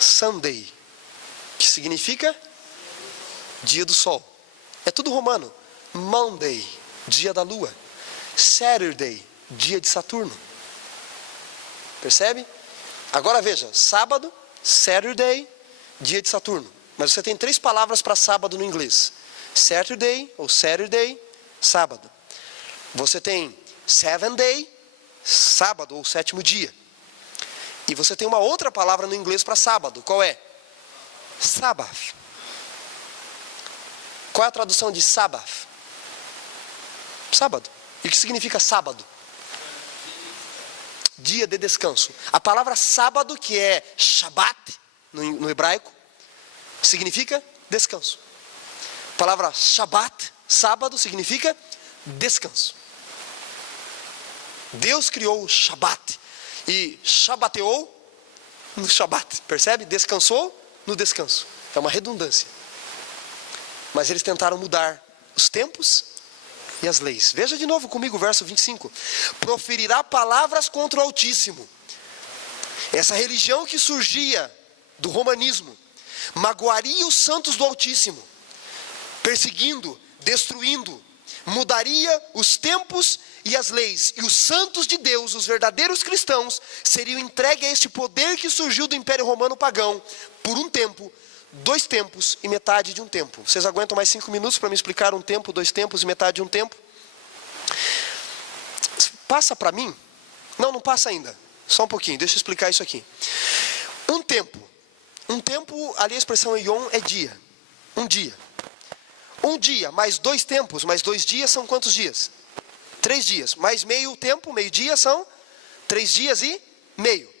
Sunday, que significa dia do sol. É tudo romano. Monday, dia da lua. Saturday, dia de Saturno. Percebe? Agora veja, sábado, Saturday, dia de Saturno. Mas você tem 3 palavras para sábado no inglês. Saturday, ou Saturday, sábado. Você tem seventh day, sábado, ou 7º dia. E você tem uma outra palavra no inglês para sábado. Qual é? Sabbath. Qual é a tradução de Sabbath? Sábado. E o que significa sábado? Dia de descanso. A palavra sábado, que é Shabbat, no hebraico, significa descanso. A palavra Shabbat, sábado, significa descanso. Deus criou o Shabbat e Shabbateou no Shabbat, percebe? Descansou no descanso. É uma redundância. Mas eles tentaram mudar os tempos e as leis. Veja de novo comigo o verso 25. Proferirá palavras contra o Altíssimo. Essa religião que surgia do romanismo magoaria os santos do Altíssimo, perseguindo, destruindo, mudaria os tempos e as leis, e os santos de Deus, os verdadeiros cristãos, seriam entregues a este poder que surgiu do Império Romano pagão, por um tempo, 2 tempos e metade de um tempo. Vocês aguentam mais 5 minutos para me explicar um tempo, 2 tempos e metade de um tempo? Passa para mim? Não passa ainda. Só um pouquinho, deixa eu explicar isso aqui. Um tempo, ali a expressão Yom é dia. Um dia. Um dia, mais 2 tempos, mais 2 dias são quantos dias? 3 dias. Mais meio tempo, meio dia são 3 dias e meio.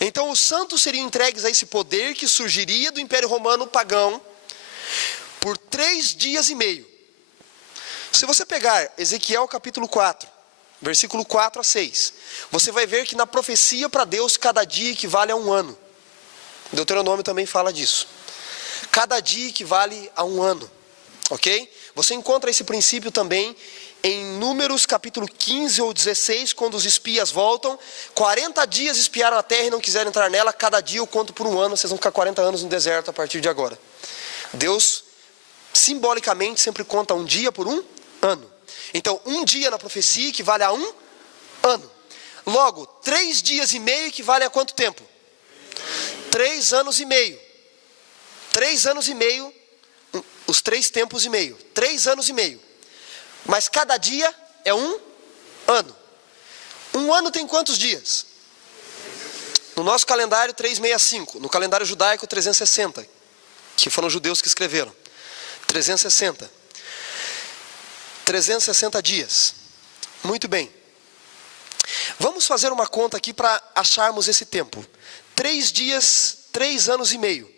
Então os santos seriam entregues a esse poder que surgiria do Império Romano pagão por 3 dias e meio. Se você pegar Ezequiel capítulo 4, versículo 4 a 6, você vai ver que na profecia para Deus cada dia equivale a um ano. Deuteronômio também fala disso. Cada dia equivale a um ano. Ok? Você encontra esse princípio também em Números capítulo 15 ou 16, quando os espias voltam. 40 dias espiaram a terra e não quiseram entrar nela. Cada dia eu conto por um ano. Vocês vão ficar 40 anos no deserto a partir de agora. Deus simbolicamente sempre conta um dia por um ano. Então um dia na profecia equivale a um ano. Logo, 3 dias e meio equivale a quanto tempo? 3 anos e meio. 3 anos e meio, os 3 tempos e meio. 3 anos e meio. Mas cada dia é um ano. Um ano tem quantos dias? No nosso calendário 365. No calendário judaico 360. Que foram os judeus que escreveram. 360. 360 dias. Muito bem. Vamos fazer uma conta aqui para acharmos esse tempo. 3 dias, 3 anos e meio.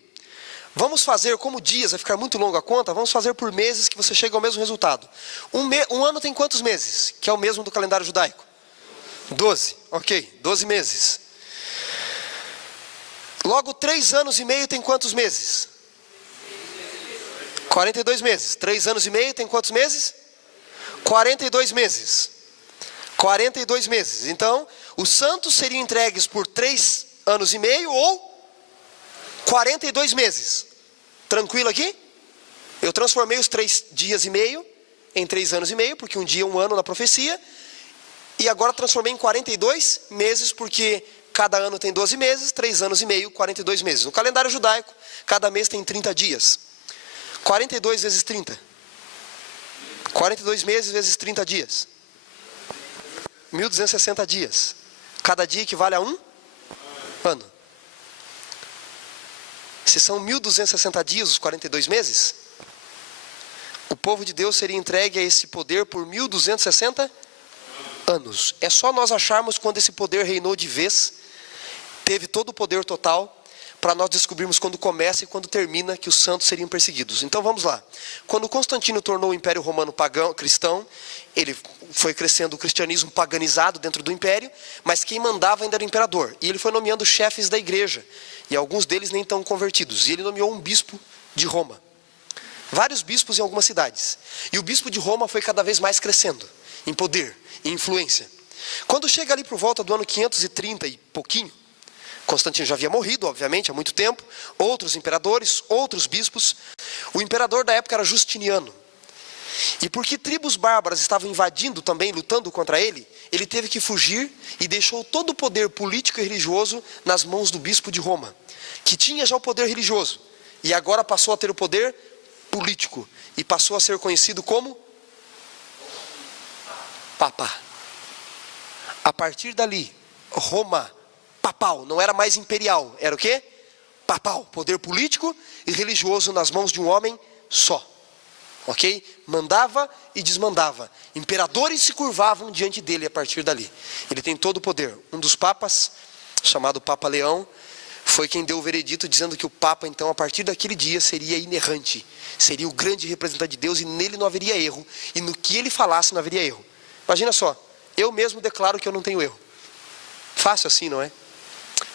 Vamos fazer como dias, vai ficar muito longa a conta, vamos fazer por meses que você chega ao mesmo resultado. Um ano tem quantos meses? Que é o mesmo do calendário judaico? 12, ok, 12 meses. Logo, 3 anos e meio tem quantos meses? 42 meses. 3 anos e meio tem quantos meses? 42 meses. 42 meses. Então, os santos seriam entregues por 3 anos e meio ou 42 meses. Tranquilo aqui? Eu transformei os 3 dias e meio em 3 anos e meio, porque um dia é um ano na profecia. E agora transformei em 42 meses, porque cada ano tem 12 meses, 3 anos e meio, 42 meses. No calendário judaico, cada mês tem 30 dias. 42 vezes 30. 42 meses vezes 30 dias. 1260 dias. Cada dia equivale a um ano. Se são 1260 dias os 42 meses, o povo de Deus seria entregue a esse poder por 1260 anos. É só nós acharmos quando esse poder reinou de vez, teve todo o poder total, para nós descobrirmos quando começa e quando termina que os santos seriam perseguidos. Então vamos lá. Quando Constantino tornou o Império Romano pagão, cristão, ele foi crescendo o cristianismo paganizado dentro do império, mas quem mandava ainda era o imperador. E ele foi nomeando chefes da igreja, e alguns deles nem tão convertidos. E ele nomeou um bispo de Roma. Vários bispos em algumas cidades. E o bispo de Roma foi cada vez mais crescendo em poder, em influência. Quando chega ali por volta do ano 530 e pouquinho, Constantino já havia morrido, obviamente, há muito tempo. Outros imperadores, outros bispos. O imperador da época era Justiniano. E porque tribos bárbaras estavam invadindo também, lutando contra ele, ele teve que fugir e deixou todo o poder político e religioso nas mãos do bispo de Roma, que tinha já o poder religioso. E agora passou a ter o poder político. E passou a ser conhecido como Papa. A partir dali, Roma papal, não era mais imperial, era o quê? Papal, poder político e religioso nas mãos de um homem só. Ok? Mandava e desmandava. Imperadores se curvavam diante dele a partir dali. Ele tem todo o poder. Um dos papas, chamado Papa Leão, foi quem deu o veredito dizendo que o Papa, então, a partir daquele dia, seria inerrante. Seria o grande representante de Deus e nele não haveria erro. E no que ele falasse não haveria erro. Imagina só, eu mesmo declaro que eu não tenho erro. Fácil assim, não é?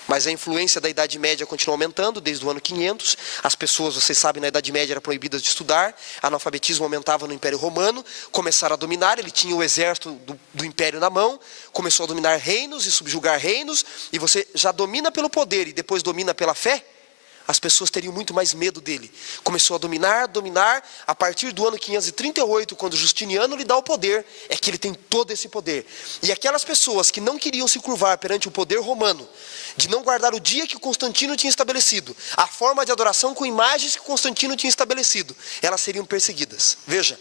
Mas a influência da Idade Média continua aumentando desde o ano 500. As pessoas, vocês sabem, na Idade Média eram proibidas de estudar. Analfabetismo aumentava no Império Romano. Começaram a dominar, ele tinha o exército do Império na mão. Começou a dominar reinos e subjugar reinos. E você já domina pelo poder e depois domina pela fé. As pessoas teriam muito mais medo dele. Começou a dominar. A partir do ano 538, quando Justiniano lhe dá o poder, é que ele tem todo esse poder. E aquelas pessoas que não queriam se curvar perante o poder romano, de não guardar o dia que Constantino tinha estabelecido, a forma de adoração com imagens que Constantino tinha estabelecido, elas seriam perseguidas. Veja,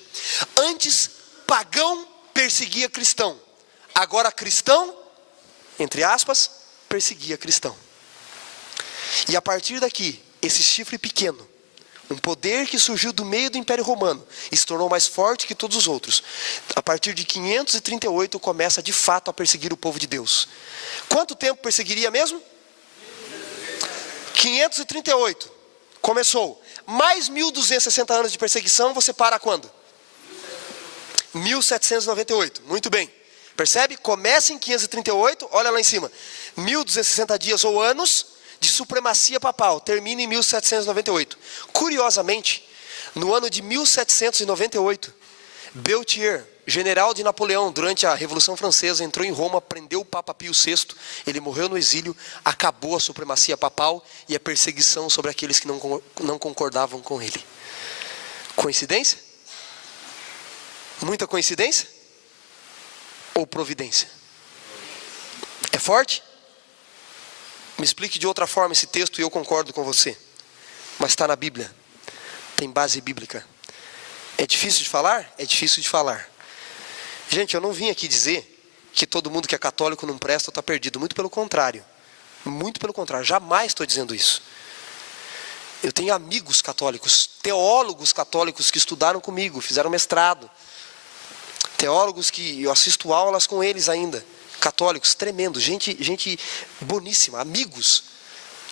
antes pagão perseguia cristão, agora cristão, entre aspas, perseguia cristão. E a partir daqui, esse chifre pequeno, um poder que surgiu do meio do Império Romano e se tornou mais forte que todos os outros, a partir de 538 começa de fato a perseguir o povo de Deus. Quanto tempo perseguiria mesmo? 538. Começou. Mais 1260 anos de perseguição, você para quando? 1798. Muito bem. Percebe? Começa em 538, olha lá em cima. 1260 dias ou anos de supremacia papal. Termina em 1798. Curiosamente, no ano de 1798, Beltier, general de Napoleão, durante a Revolução Francesa, entrou em Roma, prendeu o Papa Pio VI, ele morreu no exílio, acabou a supremacia papal e a perseguição sobre aqueles que não concordavam com ele. Coincidência? Muita coincidência? Ou providência? É forte? Me explique de outra forma esse texto e eu concordo com você. Mas está na Bíblia, tem base bíblica. É difícil de falar? É difícil de falar. Gente, eu não vim aqui dizer que todo mundo que é católico não presta ou está perdido. Muito pelo contrário. Muito pelo contrário. Jamais estou dizendo isso. Eu tenho amigos católicos, teólogos católicos que estudaram comigo, fizeram mestrado. Teólogos que eu assisto aulas com eles ainda. Católicos, tremendo. Gente boníssima. Amigos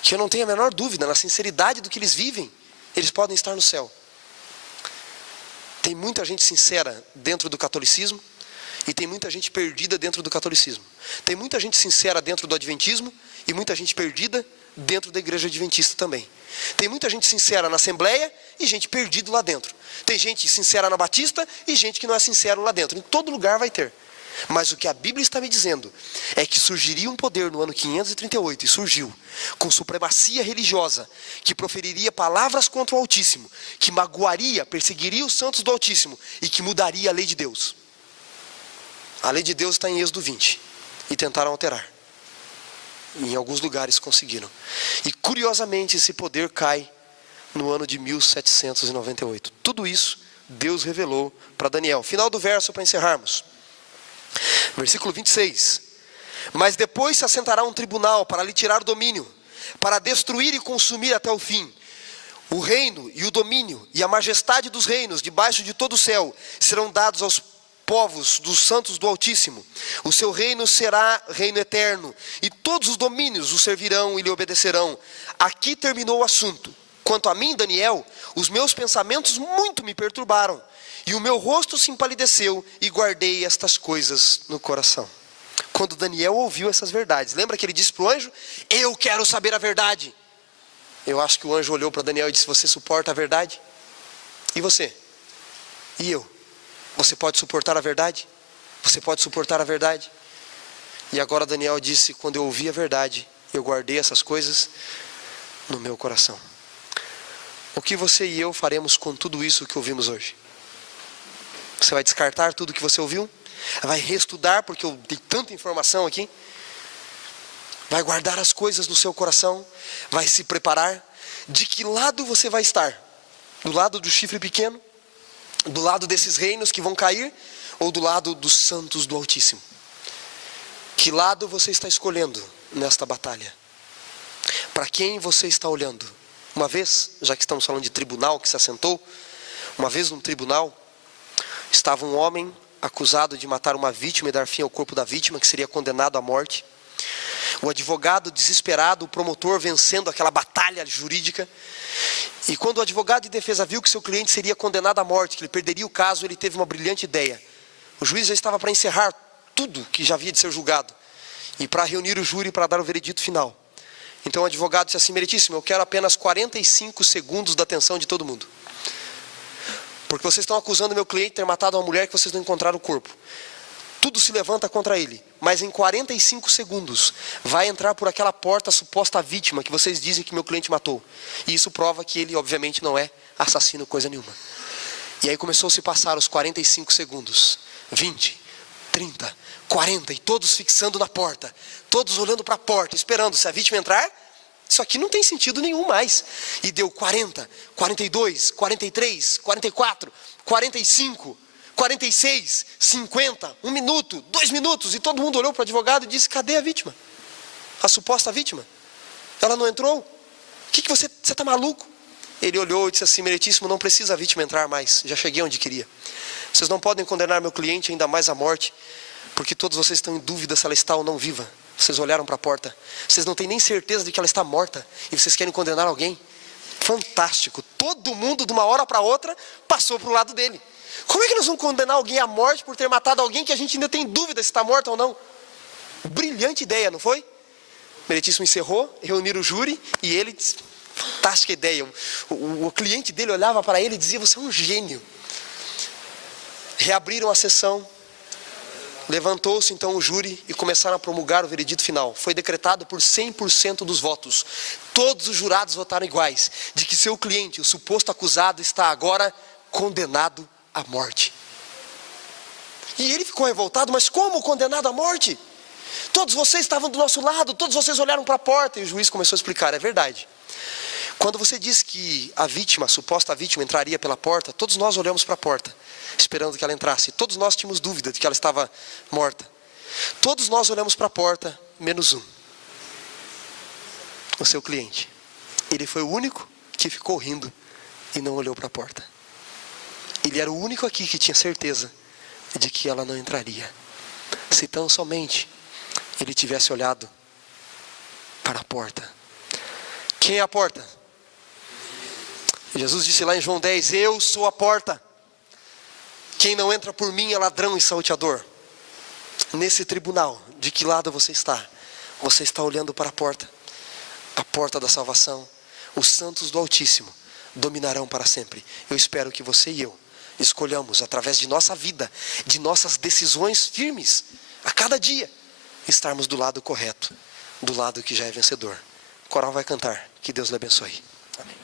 que eu não tenho a menor dúvida, na sinceridade do que eles vivem, eles podem estar no céu. Tem muita gente sincera dentro do catolicismo e tem muita gente perdida dentro do catolicismo. Tem muita gente sincera dentro do adventismo e muita gente perdida dentro da igreja adventista também. Tem muita gente sincera na assembleia e gente perdida lá dentro. Tem gente sincera na batista e gente que não é sincero lá dentro. Em todo lugar vai ter. Mas o que a Bíblia está me dizendo é que surgiria um poder no ano 538, e surgiu, com supremacia religiosa, que proferiria palavras contra o Altíssimo, que magoaria, perseguiria os santos do Altíssimo, e que mudaria a lei de Deus. A lei de Deus está em Êxodo 20, e tentaram alterar. E em alguns lugares conseguiram. E curiosamente esse poder cai no ano de 1798. Tudo isso Deus revelou para Daniel. Final do verso para encerrarmos. Versículo 26. Mas depois se assentará um tribunal para lhe tirar o domínio, para destruir e consumir até o fim. O reino e o domínio e a majestade dos reinos debaixo de todo o céu serão dados aos povos dos santos do Altíssimo. O seu reino será reino eterno, e todos os domínios o servirão e lhe obedecerão. Aqui terminou o assunto. Quanto a mim, Daniel, os meus pensamentos muito me perturbaram, e o meu rosto se empalideceu, e guardei estas coisas no coração. Quando Daniel ouviu essas verdades, lembra que ele disse para o anjo: eu quero saber a verdade. Eu acho que o anjo olhou para Daniel e disse: você suporta a verdade? E você? E eu? Você pode suportar a verdade? Você pode suportar a verdade? E agora Daniel disse: quando eu ouvi a verdade, eu guardei essas coisas no meu coração. O que você e eu faremos com tudo isso que ouvimos hoje? Você vai descartar tudo que você ouviu? Vai reestudar porque eu dei tanta informação aqui? Vai guardar as coisas no seu coração? Vai se preparar? De que lado você vai estar? Do lado do chifre pequeno? Do lado desses reinos que vão cair? Ou do lado dos santos do Altíssimo? Que lado você está escolhendo nesta batalha? Para quem você está olhando? Uma vez, já que estamos falando de tribunal que se assentou, uma vez num tribunal, estava um homem acusado de matar uma vítima e dar fim ao corpo da vítima, que seria condenado à morte. O advogado desesperado, o promotor vencendo aquela batalha jurídica. E quando o advogado de defesa viu que seu cliente seria condenado à morte, que ele perderia o caso, ele teve uma brilhante ideia. O juiz já estava para encerrar tudo que já havia de ser julgado, e para reunir o júri para dar o veredito final. Então o advogado disse assim: meritíssimo, eu quero apenas 45 segundos da atenção de todo mundo. Porque vocês estão acusando meu cliente de ter matado uma mulher que vocês não encontraram o corpo. Tudo se levanta contra ele, mas em 45 segundos vai entrar por aquela porta a suposta vítima que vocês dizem que meu cliente matou. E isso prova que ele obviamente não é assassino coisa nenhuma. E aí começou a se passar os 45 segundos, 20, 30, 40, e todos fixando na porta, todos olhando para a porta, esperando se a vítima entrar. Isso aqui não tem sentido nenhum mais. E deu 40, 42, 43, 44, 45, 46, 50, 1 minuto, 2 minutos, e todo mundo olhou para o advogado e disse: cadê a vítima? A suposta vítima? Ela não entrou? O que você está maluco? Ele olhou e disse assim: meritíssimo, não precisa a vítima entrar mais, já cheguei onde queria. Vocês não podem condenar meu cliente ainda mais à morte, porque todos vocês estão em dúvida se ela está ou não viva. Vocês olharam para a porta, vocês não têm nem certeza de que ela está morta, e vocês querem condenar alguém? Fantástico, todo mundo de uma hora para outra passou para o lado dele. Como é que nós vamos condenar alguém à morte por ter matado alguém que a gente ainda tem dúvida se está morta ou não? Brilhante ideia, não foi? Meritíssimo encerrou, reuniram o júri, e ele disse: fantástica ideia. O cliente dele olhava para ele e dizia: você é um gênio. Reabriram a sessão. Levantou-se então o júri e começaram a promulgar o veredito final. Foi decretado por 100% dos votos. Todos os jurados votaram iguais, de que seu cliente, o suposto acusado, está agora condenado à morte. E ele ficou revoltado: mas como condenado à morte? Todos vocês estavam do nosso lado, todos vocês olharam para a porta. E o juiz começou a explicar: é verdade. Quando você disse que a vítima, a suposta vítima, entraria pela porta, todos nós olhamos para a porta, esperando que ela entrasse. Todos nós tínhamos dúvida de que ela estava morta. Todos nós olhamos para a porta, menos um. O seu cliente. Ele foi o único que ficou rindo e não olhou para a porta. Ele era o único aqui que tinha certeza de que ela não entraria. Se tão somente ele tivesse olhado para a porta. Quem é a porta? Jesus disse lá em João 10: eu sou a porta. Quem não entra por mim é ladrão e salteador. Nesse tribunal, de que lado você está? Você está olhando para a porta da salvação. Os santos do Altíssimo dominarão para sempre. Eu espero que você e eu escolhamos, através de nossa vida, de nossas decisões firmes, a cada dia, estarmos do lado correto, do lado que já é vencedor. O coral vai cantar. Que Deus lhe abençoe. Amém.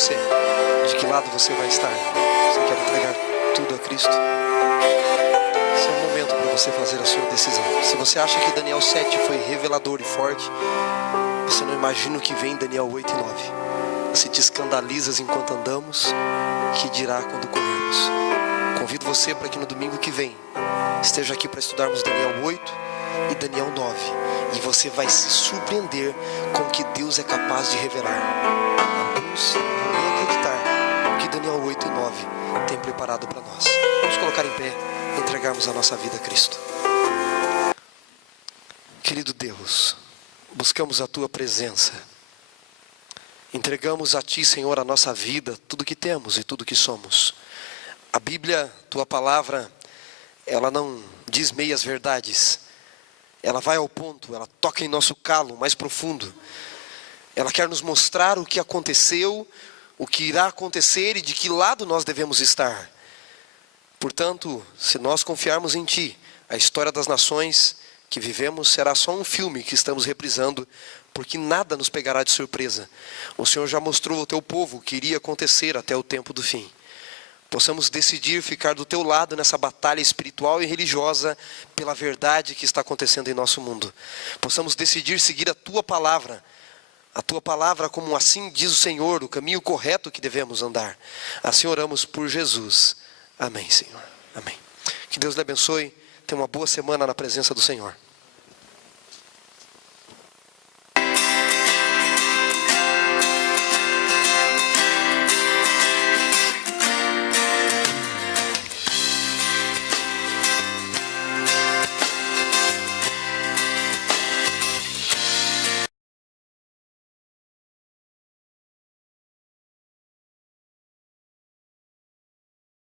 você? De que lado você vai estar? Você quer entregar tudo a Cristo? Esse é o momento para você fazer a sua decisão. Se você acha que Daniel 7 foi revelador e forte, você não imagina o que vem em Daniel 8 e 9. Se te escandalizas enquanto andamos, que dirá quando corrermos? Convido você para que no domingo que vem esteja aqui para estudarmos Daniel 8 e Daniel 9. E você vai se surpreender com o que Deus é capaz de revelar. Alguns não vão nem acreditar o que Daniel 8 e 9 tem preparado para nós. Vamos colocar em pé e entregarmos a nossa vida a Cristo. Querido Deus, buscamos a Tua presença. Entregamos a Ti, Senhor, a nossa vida, tudo que temos e tudo que somos. A Bíblia, Tua palavra, ela não diz meias verdades. Ela vai ao ponto, ela toca em nosso calo mais profundo. Ela quer nos mostrar o que aconteceu, o que irá acontecer e de que lado nós devemos estar. Portanto, se nós confiarmos em Ti, a história das nações que vivemos será só um filme que estamos reprisando, porque nada nos pegará de surpresa. O Senhor já mostrou ao Teu povo o que iria acontecer até o tempo do fim. Possamos decidir ficar do Teu lado nessa batalha espiritual e religiosa pela verdade que está acontecendo em nosso mundo. Possamos decidir seguir a Tua palavra como assim diz o Senhor, o caminho correto que devemos andar. Assim oramos por Jesus. Amém, Senhor. Amém. Que Deus lhe abençoe. Tenha uma boa semana na presença do Senhor.